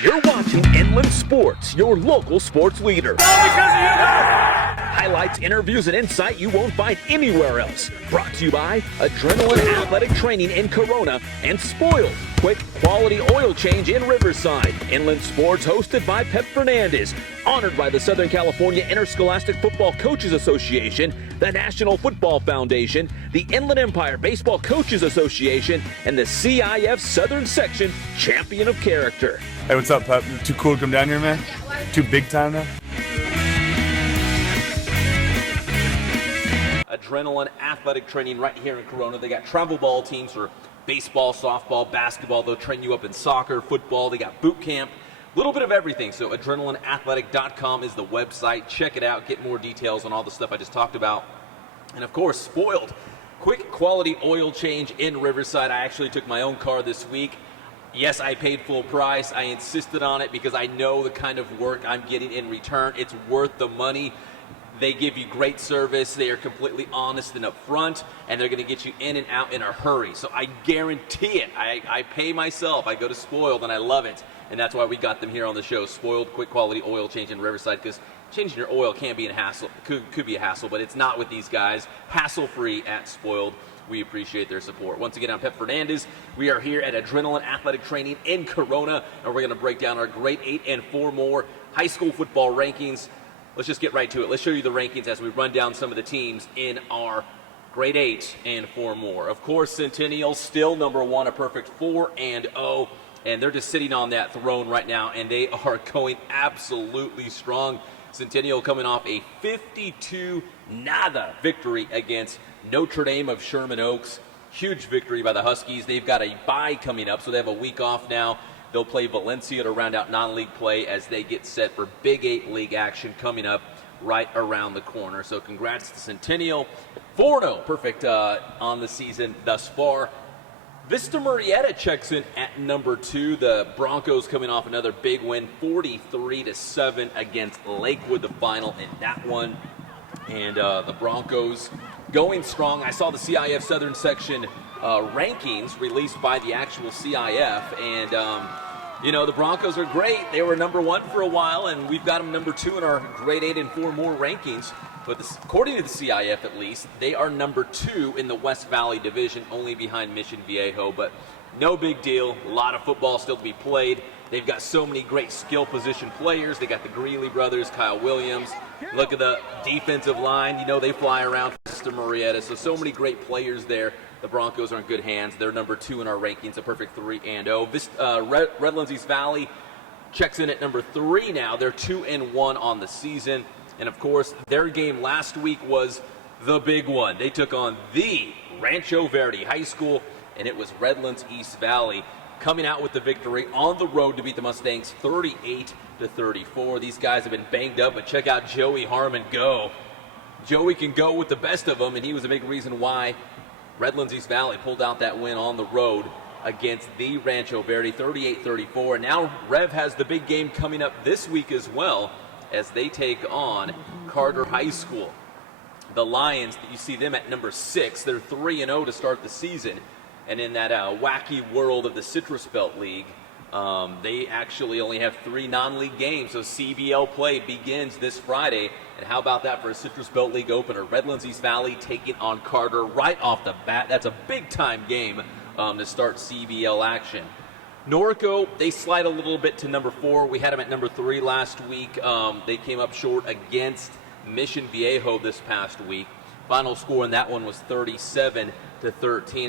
You're watching Inland Sports, your local sports leader. Highlights, interviews, and insight you won't find anywhere else. Brought to you by Adrenaline Athletic Training in Corona and Spoiled, quick quality oil change in Riverside. Inland Sports hosted by Pep Fernandez. Honored by the Southern California Interscholastic Football Coaches Association, the National Football Foundation, the Inland Empire Baseball Coaches Association, and the CIF Southern Section Champion of Character. Hey, what's up, Pep? Too cool to come down here, man? Too big time now? Adrenaline Athletic Training right here in Corona. They got travel ball teams for baseball, softball, basketball. They'll train you up in soccer, football. They got boot camp, a little bit of everything. So adrenalineathletic.com is the website. Check it out. Get more details on all the stuff I just talked about. And, of course, Spoiled. Quick quality oil change in Riverside. I actually took my own car this week. Yes, I paid full price. I insisted on it because I know the kind of work I'm getting in return. It's worth the money. They give you great service. They are completely honest and upfront, and they're going to get you in and out in a hurry. So I guarantee it. I pay myself. I go to Spoiled, and I love it. And that's why we got them here on the show. Spoiled, quick quality oil change in Riverside, because changing your oil can be a hassle. Could be a hassle, but it's not with these guys. Hassle-free at Spoiled. We appreciate their support. Once again, I'm Pep Fernandez. We are here at Adrenaline Athletic Training in Corona, and we're going to break down our grade 8 and 4 more high school football rankings. Let's just get right to it. Let's show you the rankings as we run down some of the teams in our grade 8 and 4 more. Of course, Centennial still number 1, a perfect 4-0, and they're just sitting on that throne right now, and they are going absolutely strong. Centennial coming off a 52-0 victory against Notre Dame of Sherman Oaks. Huge victory by the Huskies. They've got a bye coming up, so they have a week off now. They'll play Valencia to round out non-league play as they get set for Big 8 league action coming up right around the corner. So congrats to Centennial. 4-0, perfect on the season thus far. Vista Murrieta checks in at number 2. The Broncos coming off another big win, 43-7 against Lakewood, the final in that one. And the Broncos going strong. I saw the CIF Southern Section rankings released by the actual CIF, and the Broncos are great. They were number 1 for a while, and we've got them number 2 in our grade 8 and 4 more rankings. But according to the CIF, at least, they are number 2 in the West Valley Division, only behind Mission Viejo. But no big deal. A lot of football still to be played. They've got so many great skill position players. They got the Greeley brothers, Kyle Williams. Look at the defensive line. They fly around for Murrieta. So many great players there. The Broncos are in good hands. They're number 2 in our rankings, a perfect 3-0. Redlands East Valley checks in at number 3 now. They're 2-1 on the season. And, of course, their game last week was the big one. They took on the Rancho Verde High School, and it was Redlands East Valley coming out with the victory on the road to beat the Mustangs 38-34. These guys have been banged up, but check out Joey Harmon go. Joey can go with the best of them, and he was a big reason why Redlands East Valley pulled out that win on the road against the Rancho Verde, 38-34. Now Rev has the big game coming up this week as well as they take on Carter High School. The Lions, you see them at number 6. They're 3-0 to start the season. And in that wacky world of the Citrus Belt League, they actually only have 3 non-league games. So CBL play begins this Friday. And how about that for a Citrus Belt League opener? Redlands East Valley taking on Carter right off the bat. That's a big-time game to start CBL action. Norco, they slide a little bit to number 4. We had them at number 3 last week. They came up short against Mission Viejo this past week. Final score in that one was 37-13.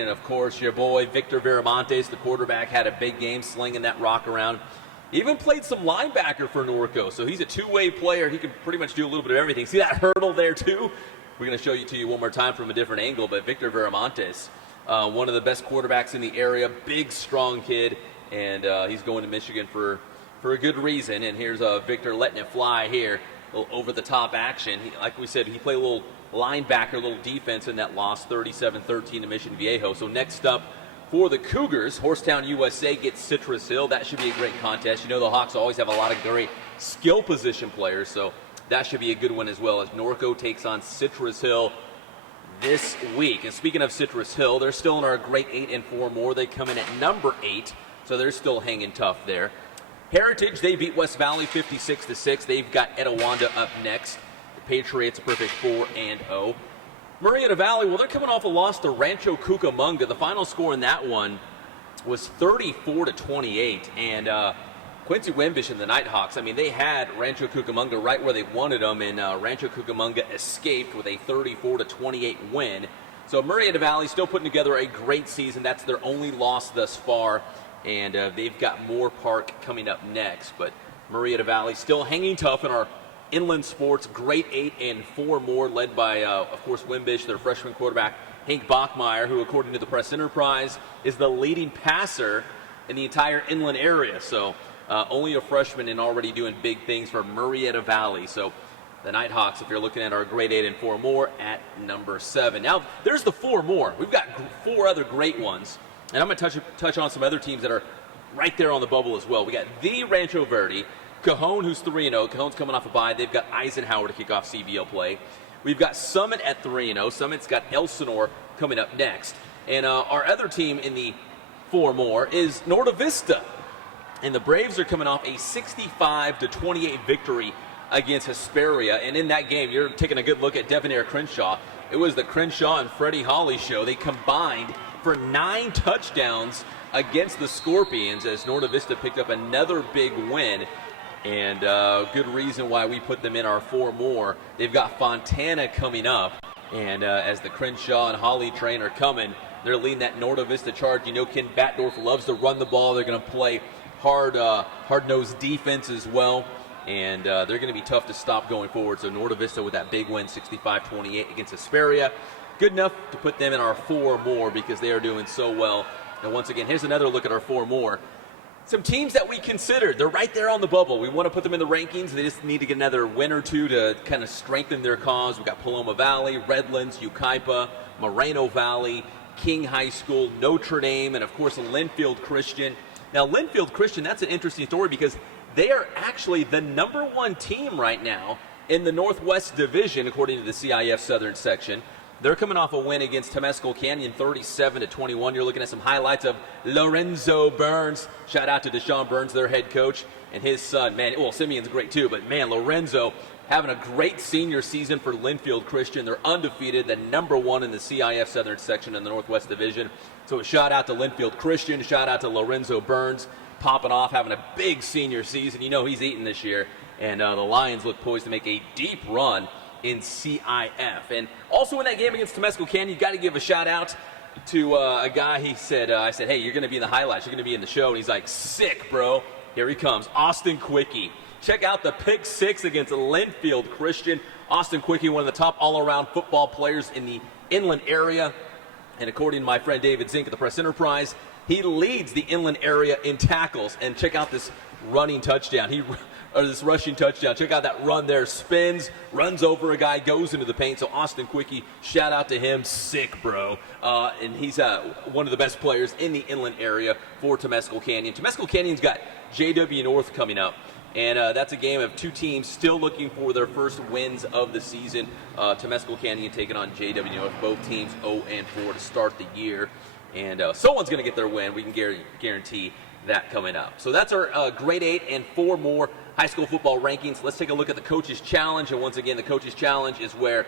And, of course, your boy Victor Viramontes, the quarterback, had a big game slinging that rock around. Even played some linebacker for Norco, so he's a two-way player. He can pretty much do a little bit of everything. See that hurdle there, too? We're going to show you to you one more time from a different angle, but Victor Viramontes, one of the best quarterbacks in the area, big, strong kid, and he's going to Michigan for a good reason. And here's Victor letting it fly here, a little over-the-top action. Like we said, he played a little linebacker, a little defense in that loss, 37-13 to Mission Viejo. So next up for the Cougars, Horsetown USA gets Citrus Hill. That should be a great contest. The Hawks always have a lot of great skill position players, so that should be a good one as well as Norco takes on Citrus Hill this week. And speaking of Citrus Hill, they're still in our grade 8 and 4 more. They come in at number 8, so they're still hanging tough there. Heritage, they beat West Valley 56-6. They've got Etowanda up next. The Patriots a perfect 4-0. Murrieta Valley, well, they're coming off a loss to Rancho Cucamonga. The final score in that one was 34-28. And Quincy Wimbish and the Nighthawks, I mean, they had Rancho Cucamonga right where they wanted them, and Rancho Cucamonga escaped with a 34-28 win. So Murrieta Valley still putting together a great season. That's their only loss thus far, and they've got Moore Park coming up next. But Murrieta Valley still hanging tough in our Inland Sports Grade 8 and 4 more, led by, of course, Wimbish, their freshman quarterback, Hank Bachmeyer, who, according to the Press Enterprise, is the leading passer in the entire inland area. So only a freshman and already doing big things for Murrieta Valley. So the Nighthawks, if you're looking at our Grade 8 and 4 more, at number 7. Now, there's the 4 more. We've got 4 other great ones. And I'm going to touch on some other teams that are right there on the bubble as well. We got the Rancho Verde, Cajon, who's 3-0. Cajon's coming off a bye. They've got Eisenhower to kick off CVL play. We've got Summit at 3-0. Summit's got Elsinore coming up next. And our other team in the 4 more is Norte Vista. And the Braves are coming off a 65-28 victory against Hesperia. And in that game, you're taking a good look at Devonair Crenshaw. It was the Crenshaw and Freddie Holly show. They combined for 9 touchdowns against the Scorpions as Norte Vista picked up another big win. And good reason why we put them in our 4 more. They've got Fontana coming up. And as the Crenshaw and Holly train are coming, they're leading that Norte Vista charge. You know Ken Batdorf loves to run the ball. They're going to play hard-nosed defense as well. And they're going to be tough to stop going forward. So Norte Vista with that big win, 65-28 against Hesperia. Good enough to put them in our 4 more because they are doing so well. And once again, here's another look at our 4 more. Some teams that we considered, they're right there on the bubble. We want to put them in the rankings. They just need to get another win or 2 to kind of strengthen their cause. We've got Paloma Valley, Redlands, Yucaipa, Moreno Valley, King High School, Notre Dame, and of course Linfield Christian. Now Linfield Christian, that's an interesting story because they are actually the number 1 team right now in the Northwest Division, according to the CIF Southern section. They're coming off a win against Temescal Canyon, 37-21. You're looking at some highlights of Lorenzo Burns. Shout out to Deshaun Burns, their head coach, and his son. Man, well, Simeon's great too, but man, Lorenzo having a great senior season for Linfield Christian. They're undefeated, the number 1 in the CIF Southern section in the Northwest Division. So a shout out to Linfield Christian, shout out to Lorenzo Burns, popping off, having a big senior season. You know he's eating this year, and the Lions look poised to make a deep run in CIF. And also in that game against Temescal Canyon, you got to give a shout out to a guy. He said, I said, hey, you're going to be in the highlights. You're going to be in the show. And he's like, sick, bro. Here he comes. Austin Quickie. Check out the pick 6 against Linfield Christian. Austin Quickie, one of the top all-around football players in the inland area. And according to my friend David Zink at the Press Enterprise, he leads the inland area in tackles. And check out this running touchdown. This rushing touchdown. Check out that run there. Spins, runs over a guy, goes into the paint. So Austin Quickie, shout out to him. Sick, bro. And he's one of the best players in the inland area for Temescal Canyon. Temescal Canyon's got JW North coming up. And that's a game of 2 teams still looking for their first wins of the season. Temescal Canyon taking on JW North. Both teams 0-4 to start the year. And someone's going to get their win. We can guarantee that coming up. So that's our Grade 8 and 4 more high school football rankings. Let's take a look at the Coaches Challenge. And once again, the Coaches Challenge is where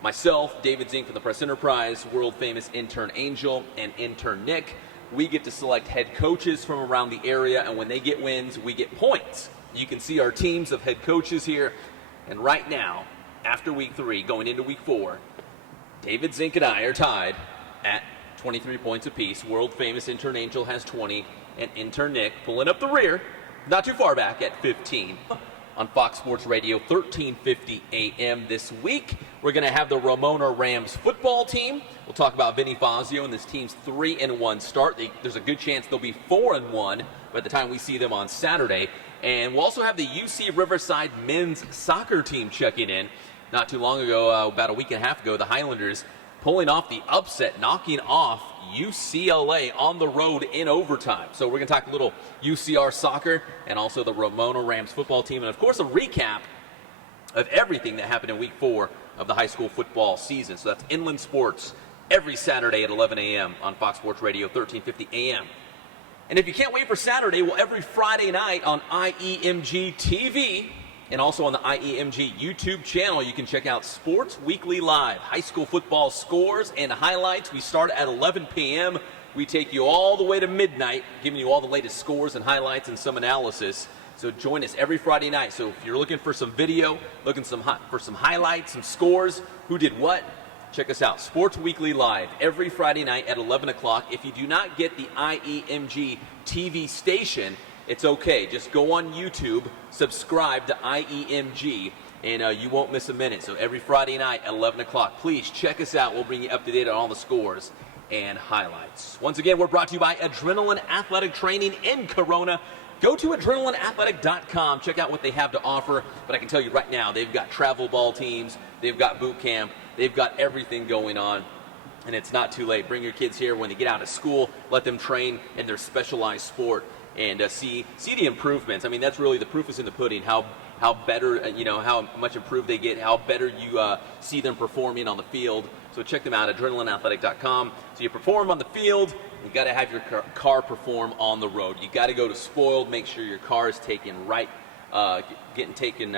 myself, David Zink from the Press Enterprise, world-famous intern Angel, and intern Nick, we get to select head coaches from around the area. And when they get wins, we get points. You can see our teams of head coaches here. And right now, after week 3, going into week 4, David Zink and I are tied at 23 points apiece. World-famous intern Angel has 20. And intern Nick pulling up the rear, not too far back, at 15. On Fox Sports Radio, 1350 a.m. this week. We're going to have the Ramona Rams football team. We'll talk about Vinny Fazio and this team's 3-1 start. There's a good chance they'll be 4-1 by the time we see them on Saturday. And we'll also have the UC Riverside men's soccer team checking in. Not too long ago, about a week and a half ago, the Highlanders pulling off the upset, knocking off UCLA on the road in overtime. So we're going to talk a little UCR soccer and also the Ramona Rams football team. And, of course, a recap of everything that happened in Week 4 of the high school football season. So that's Inland Sports every Saturday at 11 a.m. on Fox Sports Radio, 1350 a.m. And if you can't wait for Saturday, well, every Friday night on IEMG TV and also on the IEMG YouTube channel, you can check out Sports Weekly Live, high school football scores and highlights. We start at 11 p.m. We take you all the way to midnight, giving you all the latest scores and highlights and some analysis. So join us every Friday night. So if you're looking for some video, looking for some highlights, some scores, who did what, check us out. Sports Weekly Live every Friday night at 11 o'clock. If you do not get the IEMG TV station, it's okay. Just go on YouTube, subscribe to IEMG, and you won't miss a minute. So every Friday night at 11 o'clock, please check us out. We'll bring you up to date on all the scores and highlights. Once again, we're brought to you by Adrenaline Athletic Training in Corona. Go to adrenalineathletic.com, check out what they have to offer. But I can tell you right now, they've got travel ball teams, they've got boot camp, they've got everything going on. And it's not too late. Bring your kids here when they get out of school, let them train in their specialized sport, and see the improvements. I mean, that's really the proof is in the pudding. How better, how much improved they get, how better you see them performing on the field. So check them out, adrenalineathletic.com. So you perform on the field, you got to have your car perform on the road. You got to go to Spoiled, make sure your car is taken right, getting taken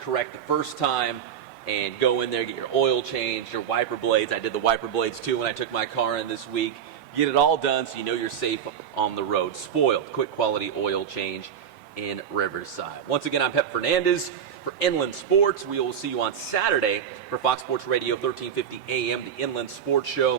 correct the first time, and go in there, get your oil changed, your wiper blades. I did the wiper blades too when I took my car in this week. Get it all done so you know you're safe on the road. Spoiled, quick quality oil change in Riverside. Once again, I'm Pep Fernandez for Inland Sports. We will see you on Saturday for Fox Sports Radio 1350 AM, the Inland Sports Show.